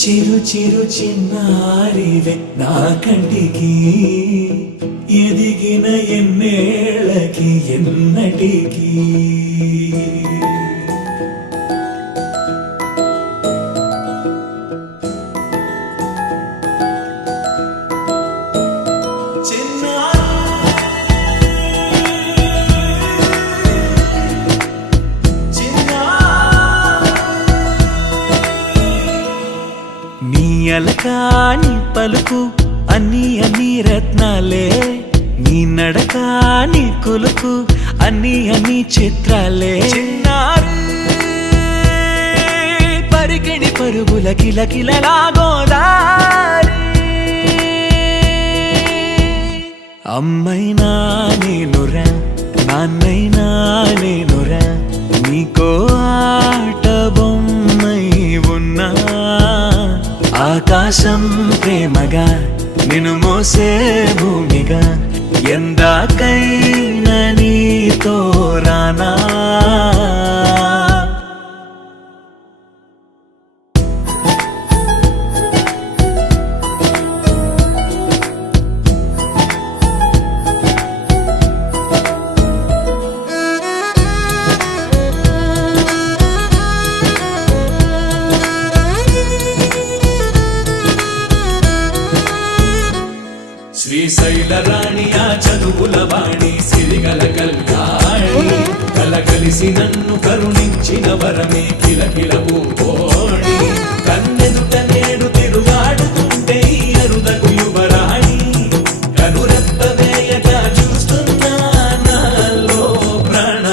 చిరు చిరు చిన్నారివే నా కంటికి ఎదిగిన ఎన్నేళ్ళకి ఎన్నటికి అలకాని పలుకు అన్ని అన్ని రత్నాలే నీ నడక నీ కులుకు అన్ని అన్ని చిత్రాలే చిన్నారు పరికిణి పరుగుల కిలకిలలా గోదారి అమ్మైనా నేనురా నాన్నైనా నేనురా నీకో ఆట బొమ్మై ఉన్నా ఆకాశం ప్రేమగా నిన్ను మోసే భూమిగా ఎందాకైనా నీతో రానా శ్రీశైల రాణి ఆ చదువుల వాణి సిరిగల కళ్యాణి కలగలిసి నన్ను కరుణించిన వరమే కిలకిల భూగోణి కన్నెదుట నేడు తిరుగాడుతుంటే అరుదకు యువరాణి కనురెప్ప వేయగా చూస్తున్నా నాలో ప్రాణ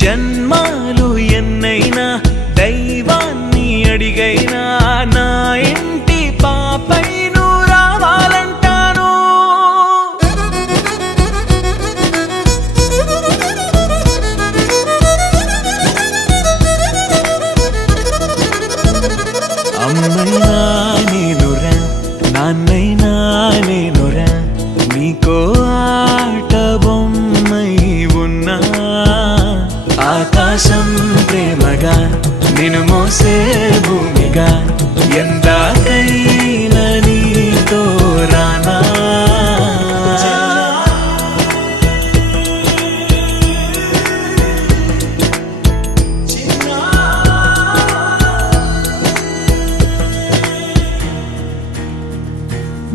జన్మాలు ఎన్నైనా దైవాన్ని అడిగైనా నా ఇంటి పాపై నువ్వు రావాలంటాను అమ్మైనా నేనురా నాన్నైనా నేనురా నీకో ఆట బొమ్మై ఉన్నా ఆకాశం ప్రేమగా నిన్ను మోసే భూమిగా ఎందాకైనా నీతో రానా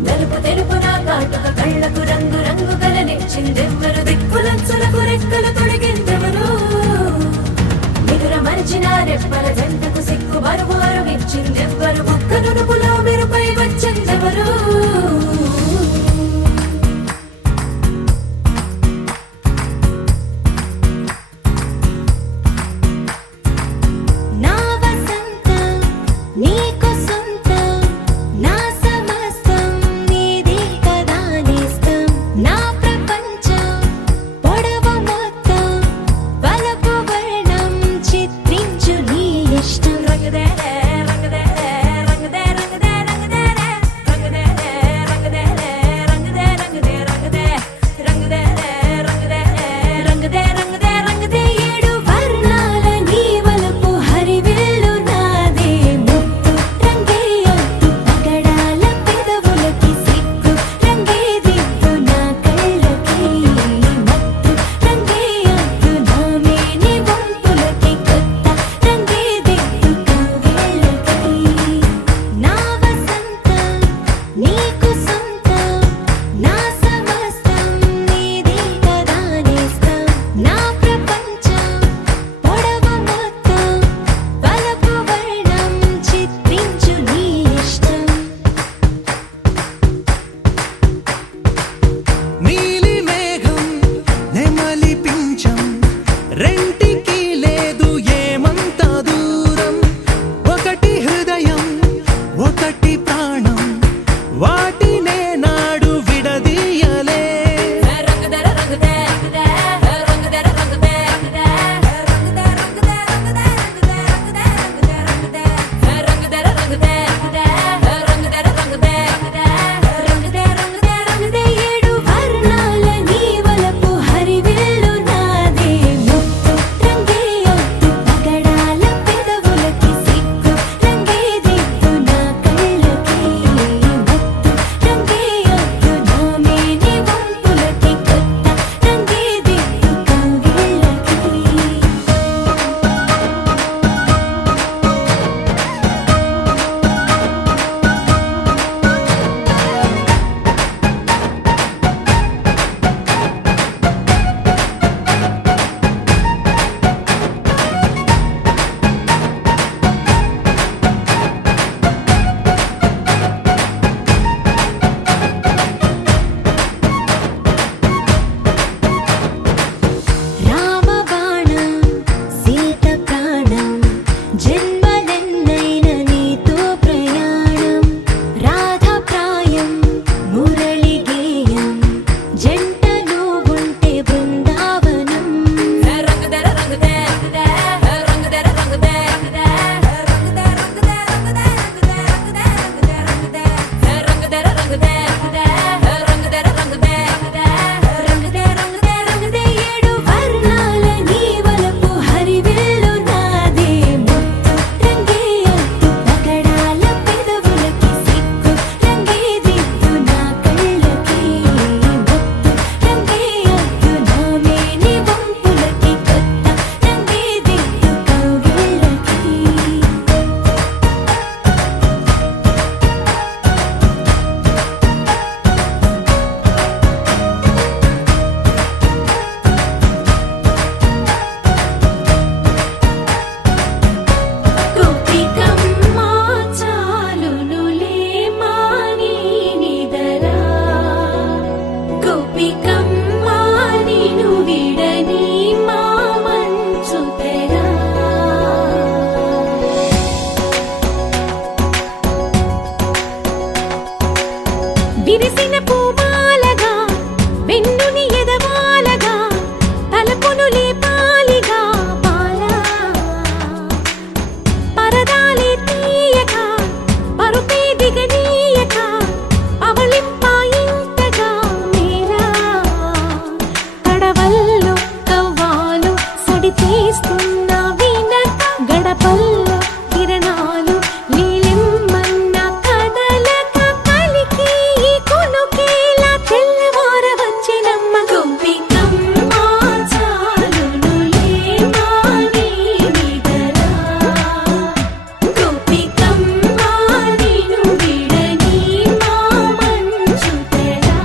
నలుపు తెలుపు నా కాటుక కళ్ళకు రంగు రంగు కలనిచ్చిందెవ్వరు దిక్కులంచులకు రెక్కలు తొడిగిందెవరు నిదుర మరిచిన రెప్పల జంటకు సిక్కు బరువారు ఇచ్చిందెవ్వరు ఒక్క నునుపులో మెరుపై వచ్చిందెవరు నా వసంతం నీకు సొంతం నా సమస్తం నీదే కదా నేస్తం నా ప్రపంచం పొడవు మొత్తం వలపు వర్ణం చిత్రించు నీ చేస్తున్న వీణత గడపల్లో కిరణాలు నీలిమ్మన్న కదలక కలికి ఈ కొనుకేలా తెల్లవార వచ్చినమ్మ గోపికమ్మ చాలునులే మాని నిదరా గోపికమ్మ నిను విడని మా మంచు తెరా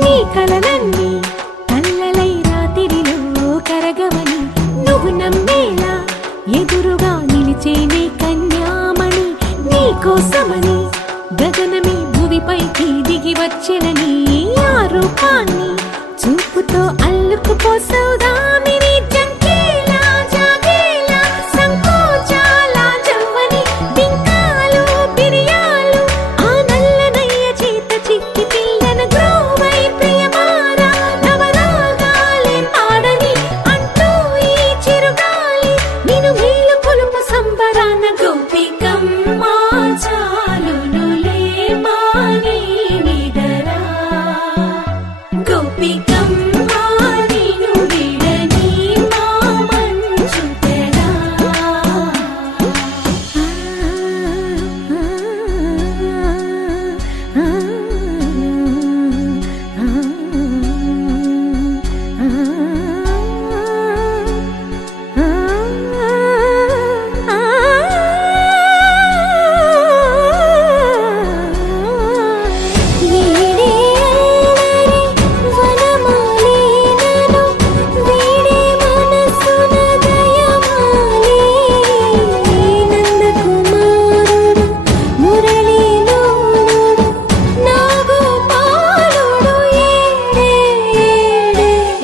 నీ కలలన్నీ కల్లలై రాత్రిలో కరగవని నువ్వు నమ్మేలా ఎదురుగా నిలిచేనే కన్యామణి నీ కోసమని గగనమే భువిపైకి దిగి వచ్చెనని ఆ రూపాన్ని చూపుతో అల్లుకుపోసౌదామిని జంకేలా జాగేలా సంకోచాల జవ్వని బింకాలు బిరియాలు ఆ నల్లనయ్య చేత చిక్కి పిల్లన గ్రోవై ప్రియమారా నవరాగాలే పాడని అంటూ ఈ చిరుగాలి నిన్ను మేలు కొలుపు సంబరాన గోపికమ్మ చాలునులే మాని నిదరా గోపికమ్మ నిను విడని మా మంచు తెరా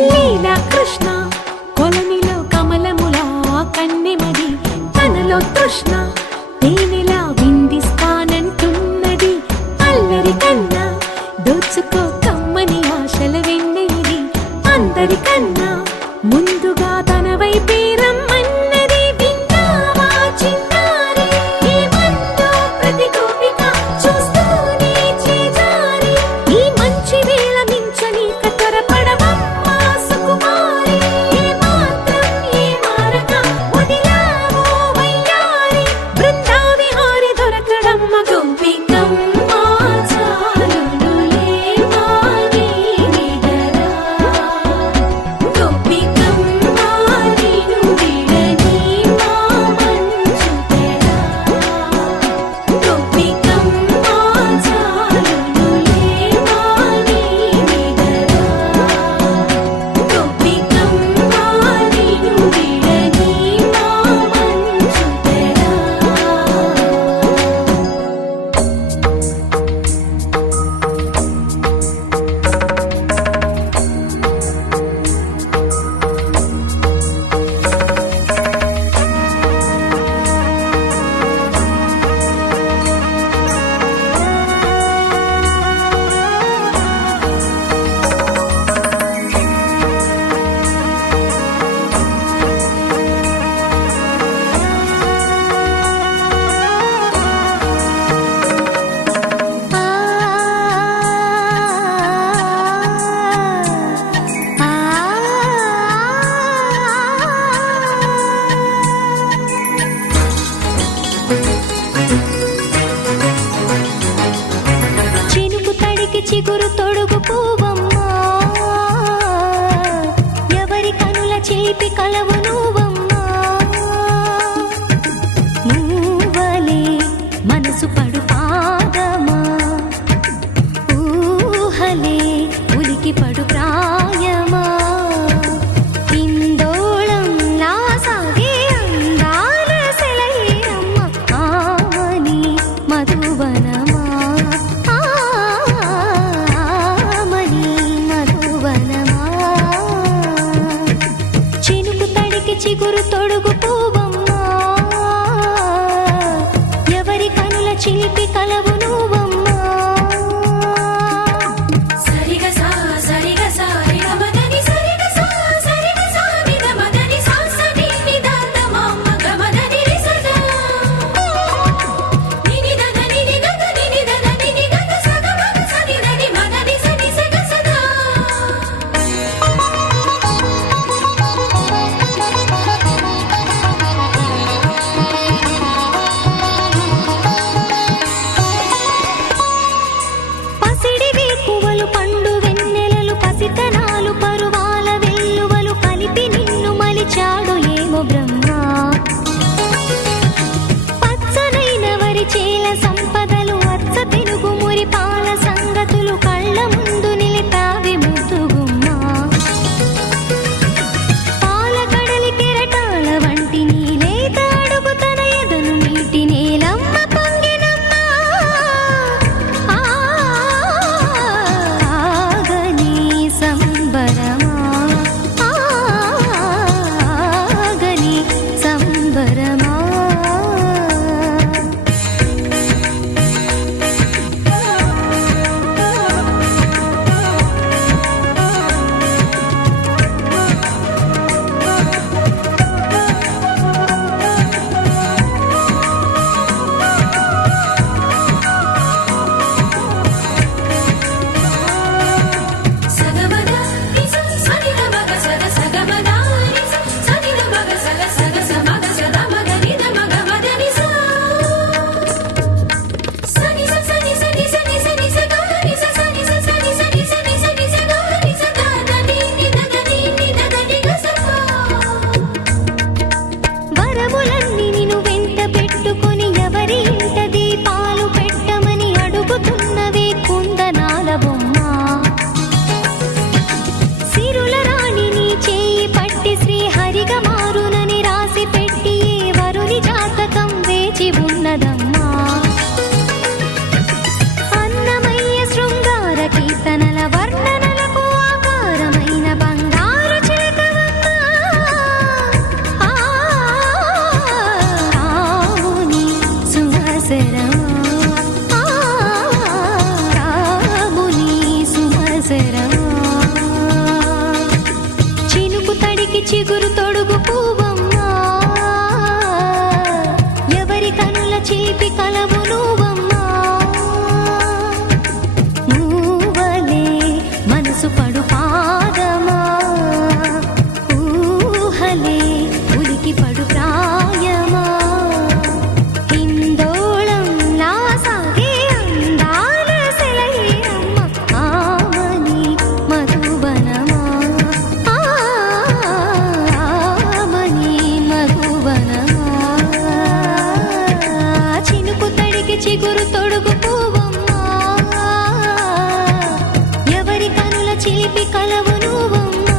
లీలా కృష్ణ కొలనిలో కమలములా కన్నెమది తనలో తృష్ణ తేనెలా విందిస్తానంటున్నది అల్లరి కన్నా దోచుకో కమ్మని ఆశల వెన్నెయిది అందరికన్నా ముందుగా తన వైపే రమ్మన్నది విన్నావా చిన్నారి ఏమందో ప్రతి గోపిక చూస్తూనే చేజారి ఈ మంచి వేళ మించనీక త్వరపడవమ్మా సుకుమారి ఏ మాత్రం ఏ మారక వదిలావో వయ్యారి బృందావిహారి దొరకడమ్మ గోపికమ్మ చాలునులే మాని నిదరా గోపికమ్మ నిను విడని మా మంచు తెరా గోపికమ్మ చాలునులే మాని నిదరా గోపికమ్మ నిను విడని మా మంచు తెరా చినుకు తడికి చిగురు తొడుగు పూవమ్మా ఎవరి కనుల చేపి కలవు నువ్వమ్మా నువ్వలే మనసు పడు పాదమా ఊహలే ఉలికి పడు ప్రాయమా పిందోళం నా సాగే అందాల సెలయేరమ్మ ఆమని మధువనమా ఆమని మధువనమా చినుకు చిగురు తొడుగు పువ్వమ్మా, ఎవరి కనుల చిలిపి కలవు నువ్వమ్మా. సరిగా సా సరిగా సా రిగమదని సరిగా సా సరిగా సా నిగమదని సా సని నిదాన మమ్మ గమదని రిసదా నిని దదని నిగద నిని దదని నిగద సగ మగ సని దని మగని సని సగ సదా. పసిడి వేకువలు పండు వెన్నెలలు పసితనాలు పరువాల వెల్లువలు కలిపి నిన్ను మలిచాడు ఏమో బ్రహ్మ. పచ్చనైన వరి చేల సంపదలు అచ్చ పెనుగు మురి పాల సంగతులు కళ్ళ ముందు నిలిపావి ముద్దుగుమ్మ. పాల కడలి కెరటాల వంటి నీలేత అడుగు తన ఎదను మీటి నేలమ్మ పొంగినమ్మ. ఆగని సంబరమా, ఆగని సంబరమా. సగమద నిస సని ద మగ సగ సగమద నిస సని ద మగ సగ సగ సమగ సద మగ ని ద మగ మద నిస సని స సని సని సని సని స గ నిస సని స సని సని సని సని స గ నిస ద ద ని ని ద ద ని ని ద ద ని గ స ప. వరములన్నీ నిన్ను వెంట పెట్టుకొని ఎవరి ఇంట దీపాలు పెట్టమని అడుగుతున్నవే కుందనాల బొమ్మ. సిరుల రాణి నీ చేయి పట్టి శ్రీహరిగా మారునని రాసి పెట్టి ఏ వరుని జాతకం వేచి ఉన్నదమ్మా. అన్నమయ్య శృంగార కీర్తనల వర్ణనలకు ఆకారమైన బంగారు చిలకవమ్మా. రాముని సుమసరమా, రాముని సుమసరమా. చినుకు తడికి చిగురు తొడుగు పువ్వమ్మా, ఎవరి కనుల చిలిపి కలవు నువ్వమ్మా. మూవలే మనసు పడు పాదమా, ఊహలే ఉలికి పడు ప్రాయమా. హిందోళంలా సాగే అందాల సెలయేరమ్మ, ఆమని మధువనమా, ఆమని మధువనమా. చినుకు తడికి చిగురు తొడుగు పువ్వమ్మా, ఎవరి కనుల చిలిపి కలవు నువ్వమ్మా.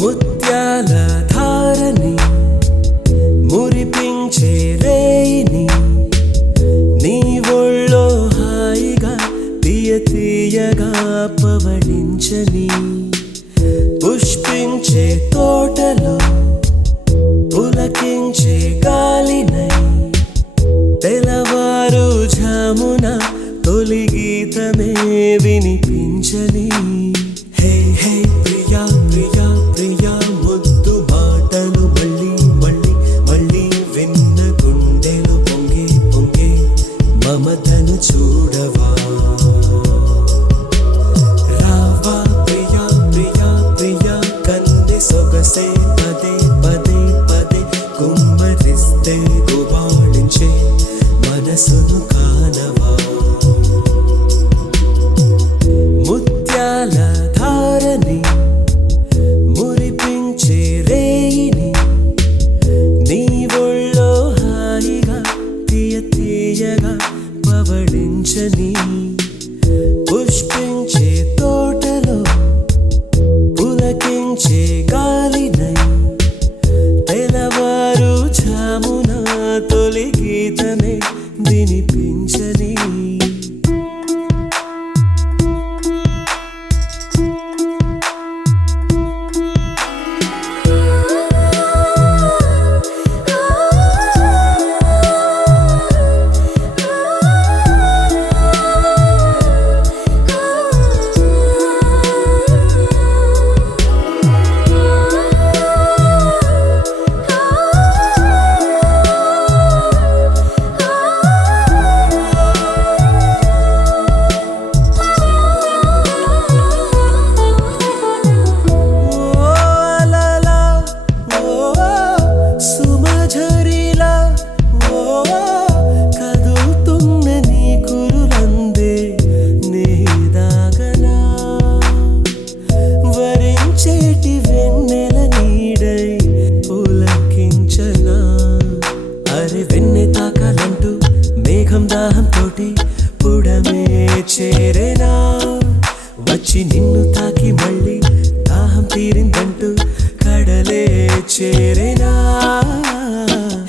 ముత్యాల ధారని మురిపించే రేయిని నీ ఒళ్ళో హాయిగా తీయ తీయగా పవళించని పుష్పించే తోటలో పులకించే గాలినై తెలవారు ఝామున తొలి గీతమే వినిపించని. హే హే ప్రియా ప్రియా ప్రియా ముద్దు మాటలు మళ్ళీ మళ్ళీ మళ్ళీ విన్న గుండెలు పొంగే పొంగే మమతను చూడవా. రావా ప్రియా ప్రియా ప్రియా కన్నె సొగ పులసేటి వెన్నెల నీడై పులకించనా అరే వెన్నె తాకాలంటూ మేఘం దాహం తోటి పుడమే చేరేనా వచ్చి నిన్ను తాకి మళ్ళీ దాహం తీరిందంటూ కడలే చేరేనా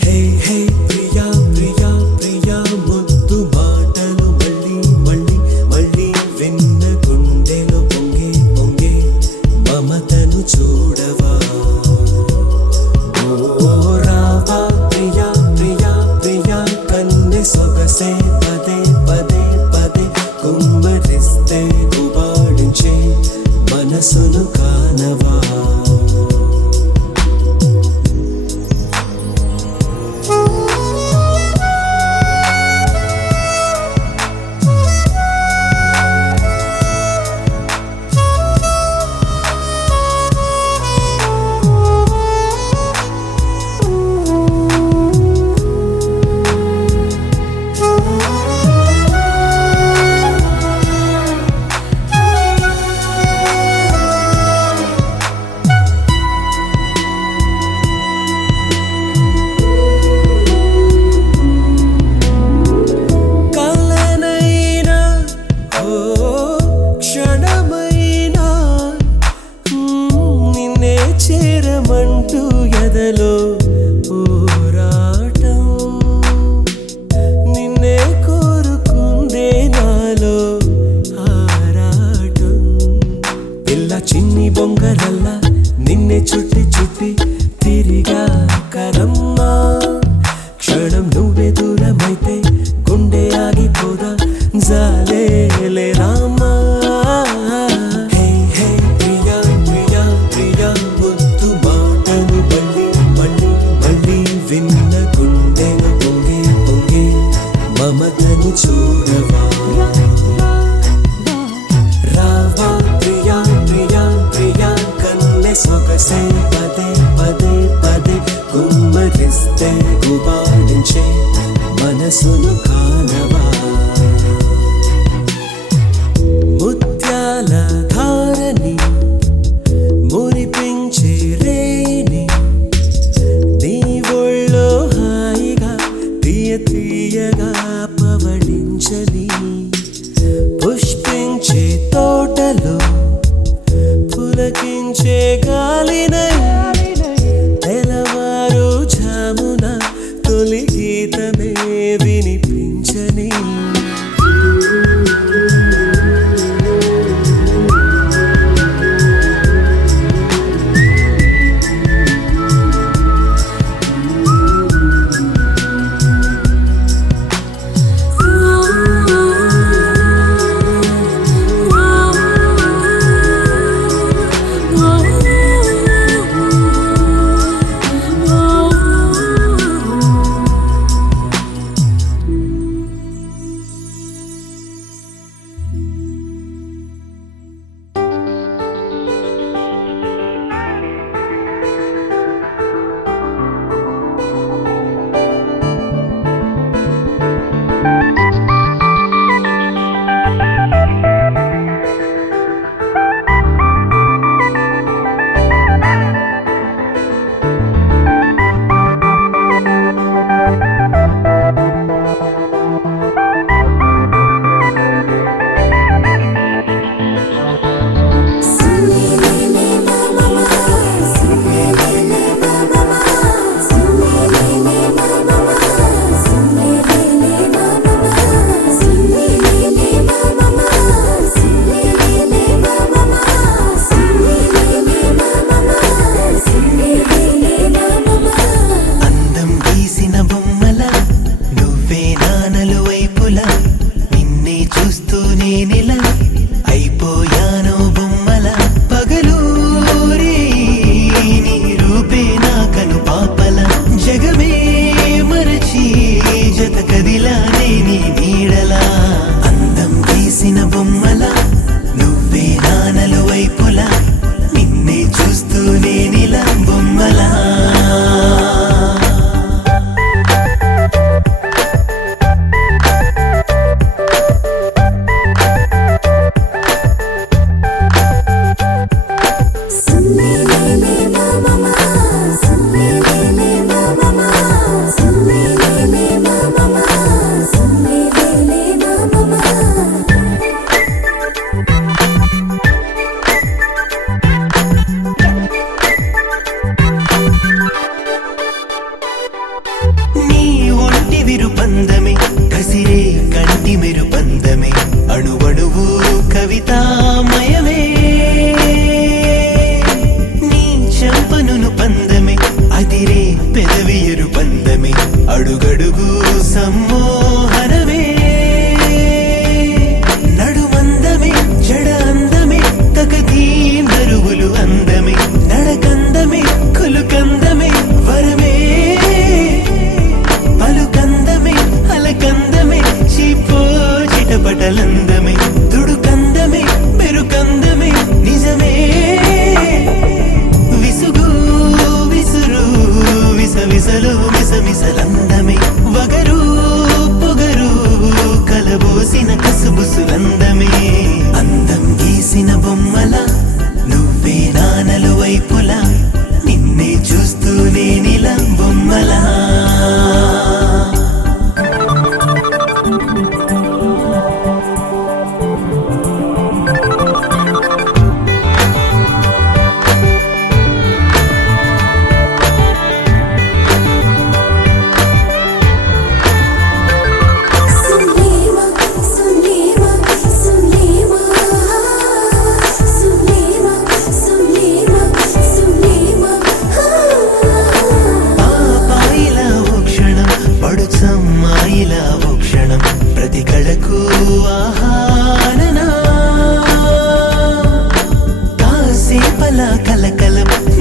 హే హే ప్రియా ప్రియా ప్రియా ముద్దు మాటలు మళ్ళీ మళ్ళీ మళ్ళీ విన్న గుండెలో పొంగే పొంగే మమతను చూడవా ఓ రావా ప్రియా ప్రియా ప్రియా కన్నె సొగసే పదే పదే పదే కుమ్మరిస్తే గుబాడించే మనసును కానవా చేరమంటూ ఎదలో పోరాటం నిన్నే కోరుకుందే నాలో ఆరాటం పిల్ల చిన్ని బొంగరల్లా నిన్నే చుట్టి చుట్టి తిరిగా కరమ్మా క్షణం నువ్వే దూరమైతే గుండె ఆగిపోదా జాలే రామా విన్న గుండెను పొంగే పొంగే మమతను చూడవా రావా ప్రియా ప్రియా ప్రియా కన్నె సొగసే పదే పదే పదే కుమ్మరిస్తే గుబాడించే మనసును కానవా ముత్యాల ధారని మురిపించే రేణి తీయగా పవళించని పుష్పించే తోటలో పులకించే గాలినై తెలవారు జామున తొలి గీతమే వినిపించని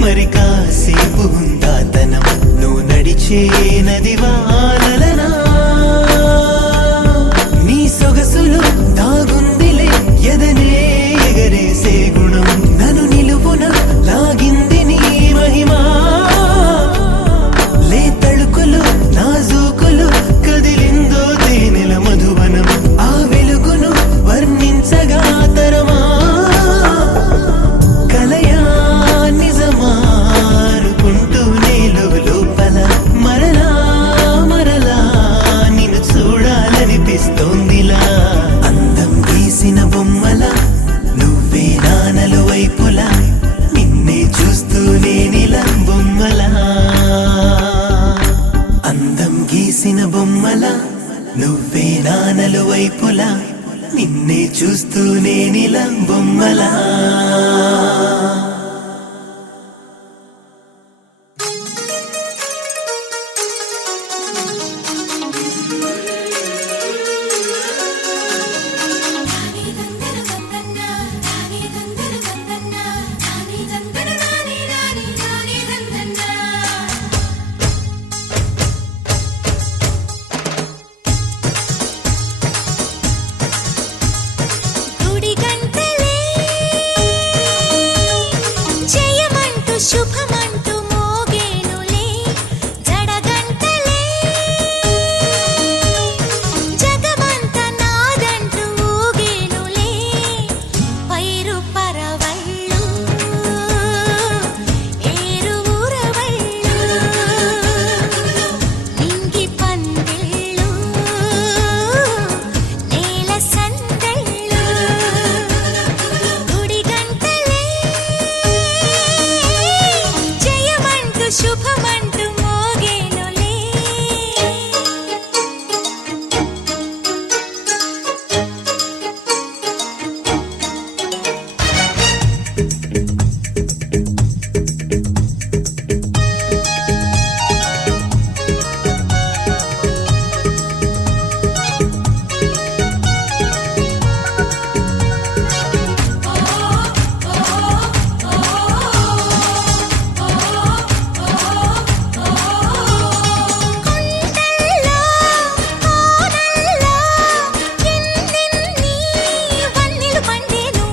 మరి కాసేపు ఉందాతనం నువ్వు నడిచే నదివానలనా నీ సొగసులు దాగుందిలే ఎదనే ఎగరేసే గుణం నన్ను నిలువున లాగింది నీ మహిమా లే తళుకులు నాజూకులు కదిలిందో తేనెల మధువనం ఆ వెలుగును వర్ణించగా తరమా కలయా నిజమారుకుంటూనే లోపల మరలా మరలా నిన్ను చూడాలనిపిస్తోందిలా అందం గీసిన బొమ్మల నువ్వే నానలు వైపులా నిన్నే చూస్తూనే నిలా బొమ్మలా అందం గీసిన బొమ్మల నువ్వే నానలు వైపులా నిన్నే చూస్తూనే నిలా బొమ్మలా గుడి గంటలే జయమంటూ శుభమంటూ మోగేనులే జడగంటలే జగమంత నాదంటూ ఊగేనులే పైరు పరవళ్ళు ఏరు ఊరవళ్ళు నింగి పందిళ్ళు నేల సందళ్ళు గుడి గంటలే జయమంటూ శుభమంటూ మోగేనులే కొండల్లో కోనల్లో ఎన్నెన్ని వన్నెలు పండేను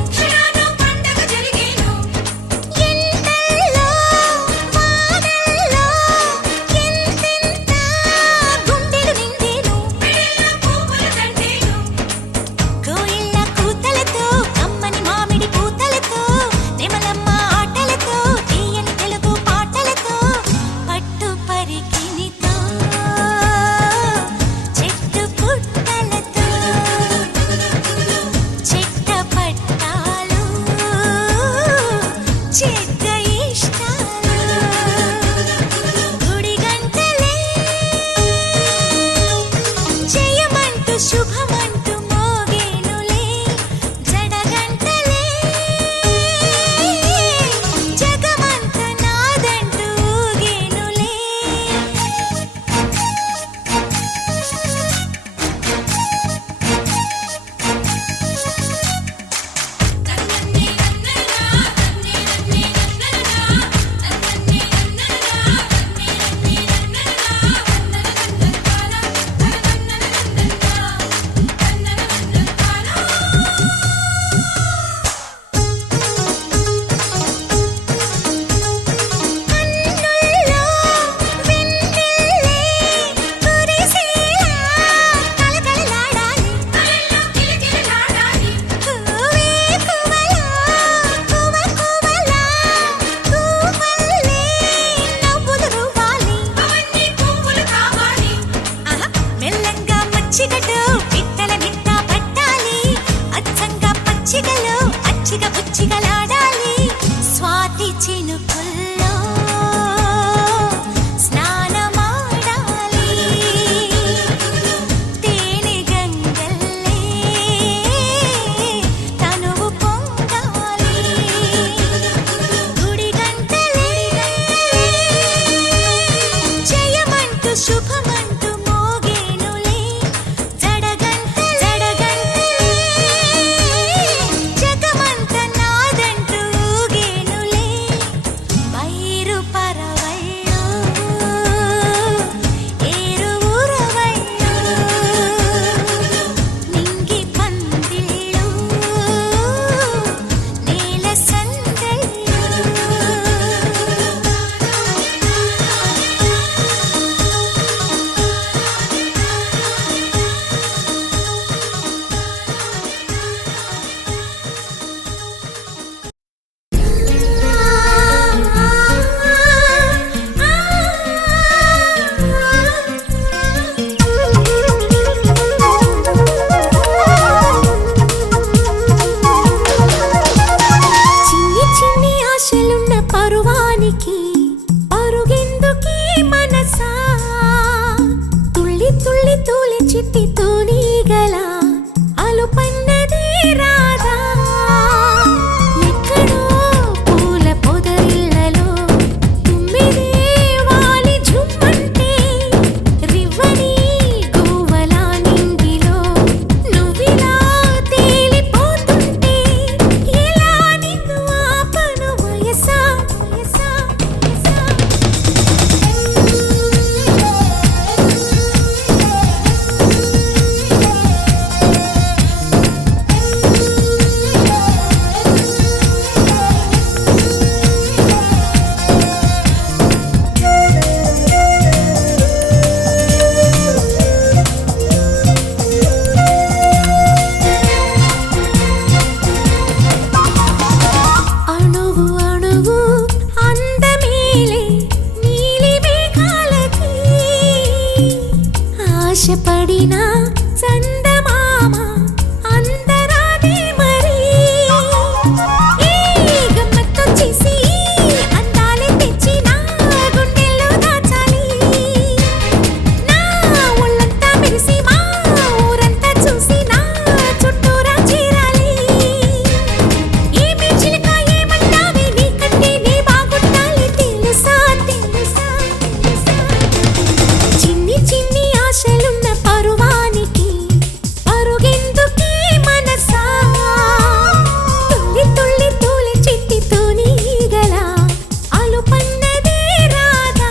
పండగ జరిగేను ఎండల్లో వానల్లో ఎంతెంత గుండెలు నిండేను పువ్వులు దండేను కోయిల కూతలతో కమ్మని మామిడి పూతలతో నెమలమ్మ ఆటలతో తీయని తెలుగు పాటలతో పట్టు పరికినితో చెట్టు పుట్టలతో చెట్ట పట్టాలు చెడ్డ ఇష్టాలు గుడి గంటలే జయమంటూ శుభమంటూ మోగేనులే జడగంటలే జగమంత నాదంటూ ఊగేనులే కన్నుల్లో వెన్నెల్లే కురిసేలా కలకలలాడాలి కూవే కువలా కువకువలా కూవల్లే నవ్వులు రువ్వాలి ఆహా మెల్లంగా మచ్చిగటు పిట్టల నిట్ట పట్టాలి అచ్చంగా పచ్చిగలు అచ్చిగ బుచ్చిగలాడాలి స్వాతి చినుకుల్లో స్నానమాడాలి తేనె గంగల్లే తనువు పొంగాలి గుడి గంటలే జయమంటూ శుభమంటూ మోగేనులే జడగంటలే జగమంత నాదంటూ ఊగేనులే పైరు పరువానికి పరుగెందుకీ మనసా తుళ్ళి తుళ్ళి తూలి చిట్టి తూనీగల అలుపన్నదే రాదా ఎక్కడో పూల పొదరిళ్ళలో తుమ్మిదే వాలి ఝుమ్మంటే రివ్వని గువ్వల నింగిలో నువ్విలా తేలిపోతుంటే ఎలా నిన్ను ఆపను వయసా వయసా వయసా అణువు అణువు అందమేలే నీలి మేఘాలకి ఆశపడిన చందమామ అందరాదే మరి ఈ గమ్మత్తొచ్చేసి అందాలే తెచ్చి నా గుండెల్లో దాచాలి నా ఒళ్ళంతా మెరిసి మా ఊరంతా చూసి నా చుట్టూరా చేరాలి ఏమి చిలక ఏమన్నావే నీకంటే నీ బాగుండాలి తెలుసా తెలుసా తెలుసా చిన్ని చిన్ని ఆశలున్న పరువానికి పరుగెందుకీ మనసా తుళ్ళి తుళ్ళి తూలి చిట్టి తూనీగల అలుపన్నదే రాదా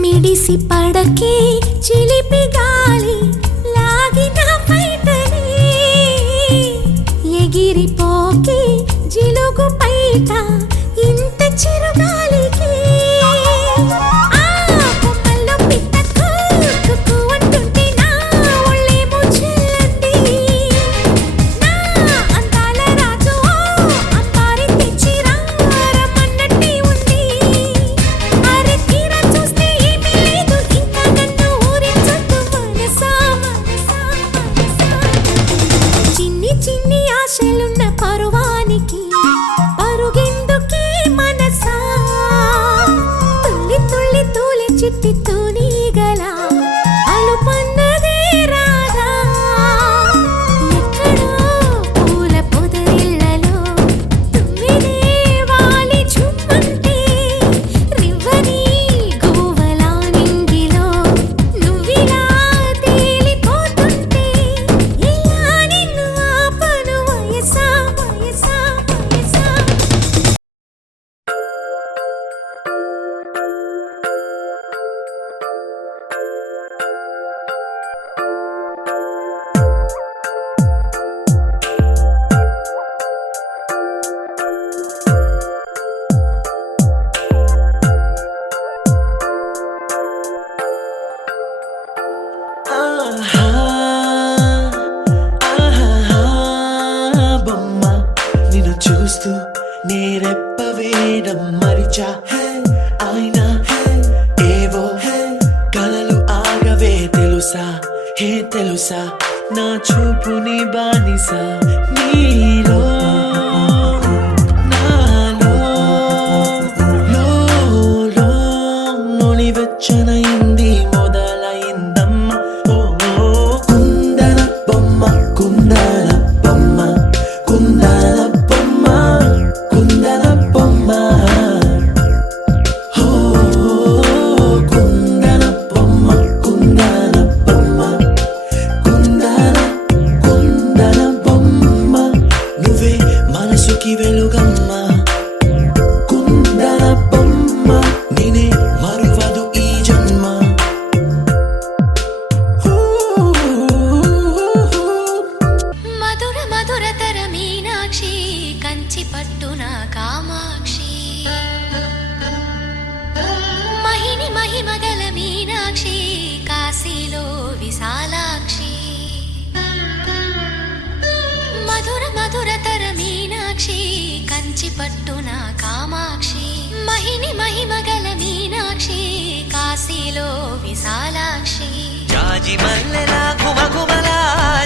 మిడిసి పడకే చిలిపి గాలి లాగిన పైటని ఎగిరిపోకే జిలుగు పైట ఇంత చిరుగాలికి ఆ కొమ్మల్లో పిట్ట కుక్కు అంటుంటే నా ఒళ్ళేమో చెల్లంది నా అందాల రాజు అంబారి తెచ్చి రమ్మన్నట్టే ఉంది అరే తీరా చూస్తే ఏమీ లేదు ఇంకా నన్ను ఊరించొద్దు మనసా మనసా మనసా చిన్ని చిన్ని ఆశలున్న పరువానికి పరుగెందుకీ మనసా తుళ్ళి తుళ్ళి తూలి చిట్టి తూనీగల అలుపన్నదే రాదా ఎక్కడో పూల పొదరిళ్ళలో తుమ్మిదే వాలి ఝుమ్మంటే రివ్వని గువ్వల నింగిలో నువ్విలా తేలిపోతుంటే ఎలా నిన్ను ఆపను వయసా వయసా వయసా ఆహా ఆహా బొమ్మ నిన్ను చూస్తూ నేరెప్ప వేయడం మరిచా అయినా ఏవో కలలు ఆగవే తెలుసా హే తెలుసా నా చూపుని బానిసా నీలో నాలో లోలో నొలివెచ్చనైంది మొదలైందమ్మ ఓ కుందన బొమ్మ కుందన బొమ్మ కుందన బొమ్మ కుందన బొమ్మ ఓ కుందన బొమ్మ కుందన బొమ్మ కుందన కుందన బొమ్మ నువ్వే కంచి పట్టున కామాక్షి మహిని మహిమగల మీనాక్షి కాశీలో విశాలాక్షి జాజి మల్లెలా గుమగుమలా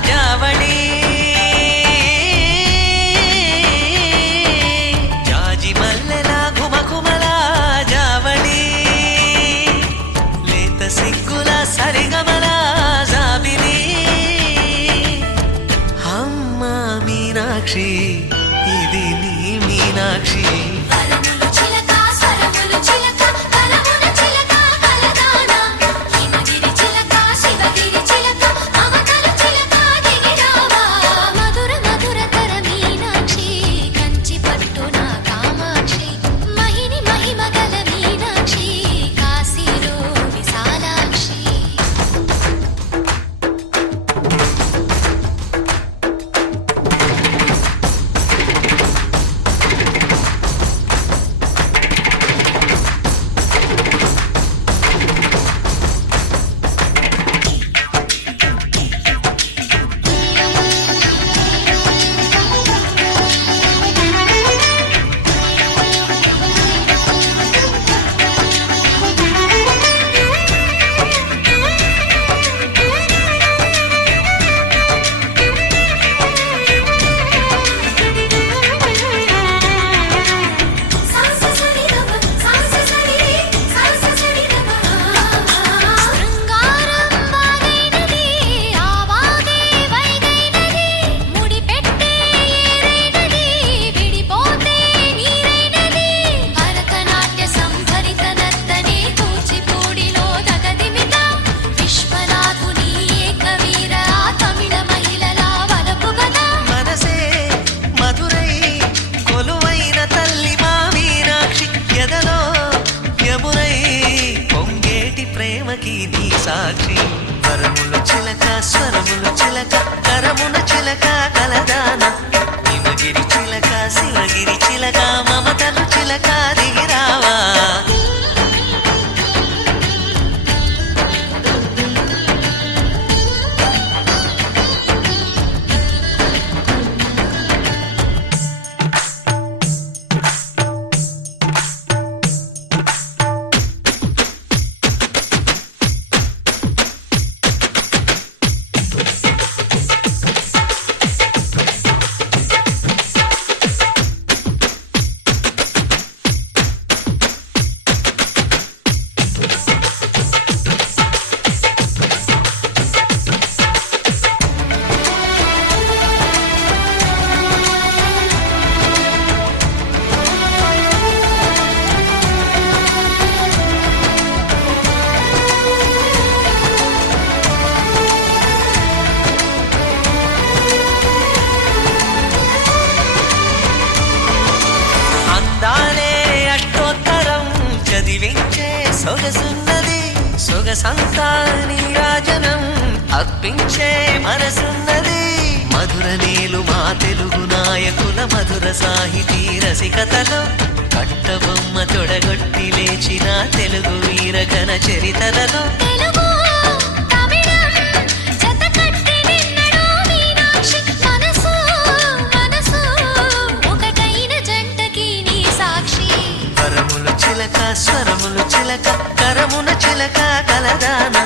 జావళి జాజి మల్లెలా గుమగుమలా జావళి లేత సిగ్గుల సరిగమల జాబిలి అమ్మ మీనాక్షి ఇది నీ మీనాక్షి వరములు చిలక స్వరములు చిలక కలమున చిలక కలదాన హిమగిరి చిలక శివగిరి చిలక మమతలు చిలక దిగిరావా మధుర మధుర తర మీనాక్షి కంచి పట్టున కామాక్షి మహిని మహిమగల మీనాక్షి కాశీలో విశాలాక్షి సాస సరి రమ సాస సరి సాస సరి రమ శృంగారం వాగైనది ఆవాగే వైగైనది ముడిపెట్టే ఏరైనది విడిపోతే నీరైనది భరతనాట్య సంభరిత నర్తనే కూచిపూడిలో దగదిమిత విశ్వనాథుని ఏకవీర తమిళ మహిళల వలపు గదా మనసే మధురై కొలువైన తల్లి మా మీనాక్షి ఎదలో యమునై పొంగేటి ప్రేమకి నీ సాక్షి వరములు చిలక స్వరములు చిలక కరమున చిలక కలదాన హిమగిరి చిలక శివగిరి చిలక మమతలు చిలక దిగిరావా అందాలే అష్టోత్తరం చదివించే సొగసున్నది సొగసంతా నీరాజనం అర్పించే మనసున్నది మధుర నీలు మా తెలుగు నాయకుల మధుర సాహితీ రసికతలో కట్టబొమ్మ తొడగొట్టి లేచిన తెలుగు వీరఘన చరితలలో తెలుగు తమిళం జతకట్టి నిన్నడో మీనాక్షి మనసు మనసు ఒకటైన జంటకి నీ సాక్షి వరములు చిలక స్వరములు చిలక కరమున చిలక కలదాన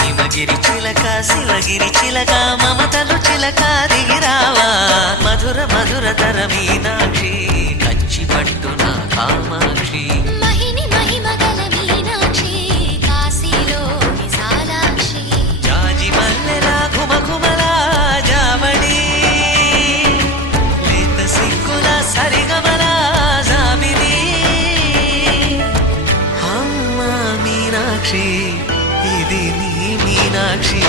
హిమగిరి చిలక శివగిరి చిలక మమతలు చిలక దిగిరావా మధుర మధుర తర మీనాక్షి కంచి పట్టున కామాక్షి మహిని మహిమగల మీనాక్షి కాశీలో విశాలాక్షి జాజి మల్లెలా గుమగుమలా జావళి లేత సిగ్గుల సరిగమల జాబిలి అమ్మ మీనాక్షి ఇది నీ మీనాక్షి